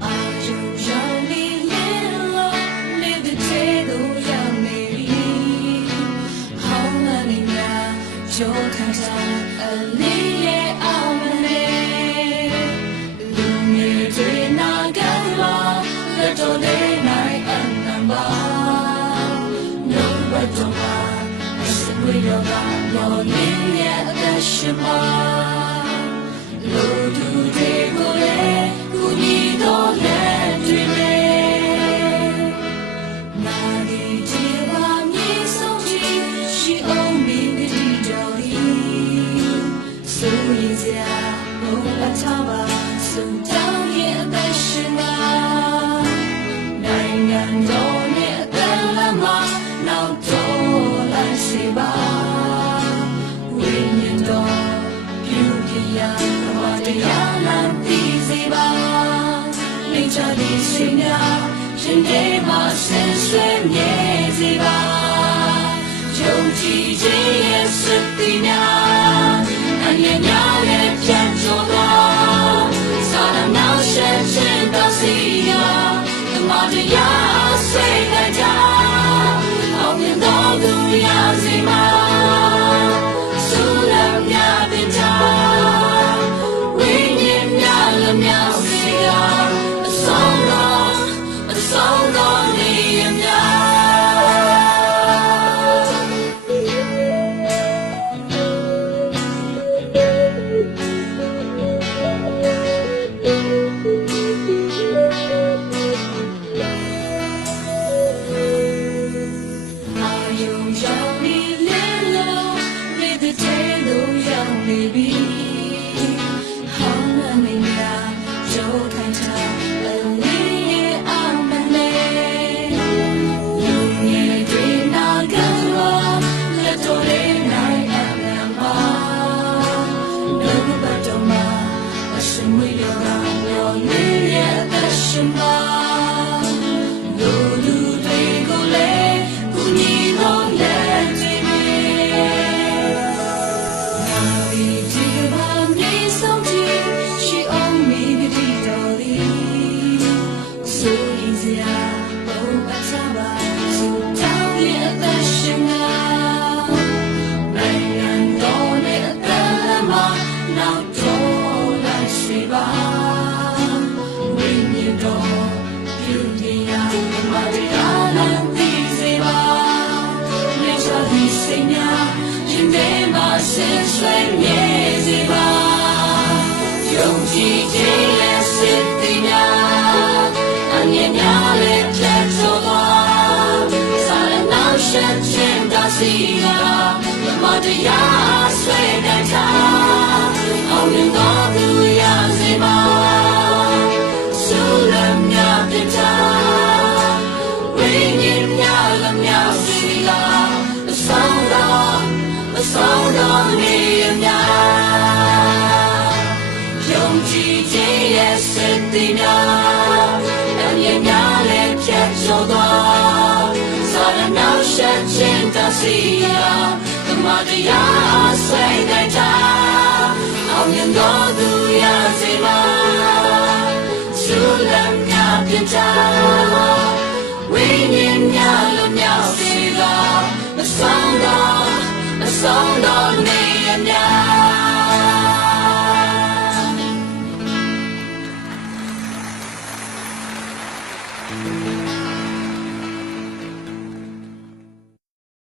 爱就让你累了，累得再多也美丽。好男儿就该像烈烈傲。Soon is it, no, a tower, soon down here, a passion. တရားလမ်းသိစေပါလိမ့်ချသည်ရှင်များရှင်တွေမှာဆင်းဆွေမြဲစေပါယုံကြည်ခြင်းရဲ့စတိများအမြဲများ 都要你比。心碎灭尽吧，拥挤尽了心底呀，暗夜鸟来摘出花，洒了脑神全到西呀，冒着牙虽然差，奥运高度要最棒。 သည်များအမြင်များလည်းဖြတ်ကျော်သွားသာရဏရှက်ခြင်းတစီယာသမာတရားဆိုင်တဲ့တာအောင်မြင်တော်သူရစေပါသူလမ်းများပြတာဝိညာဉ်များလွတ်မြောက်စေပါမဆောင်တော့မဆောင်တော့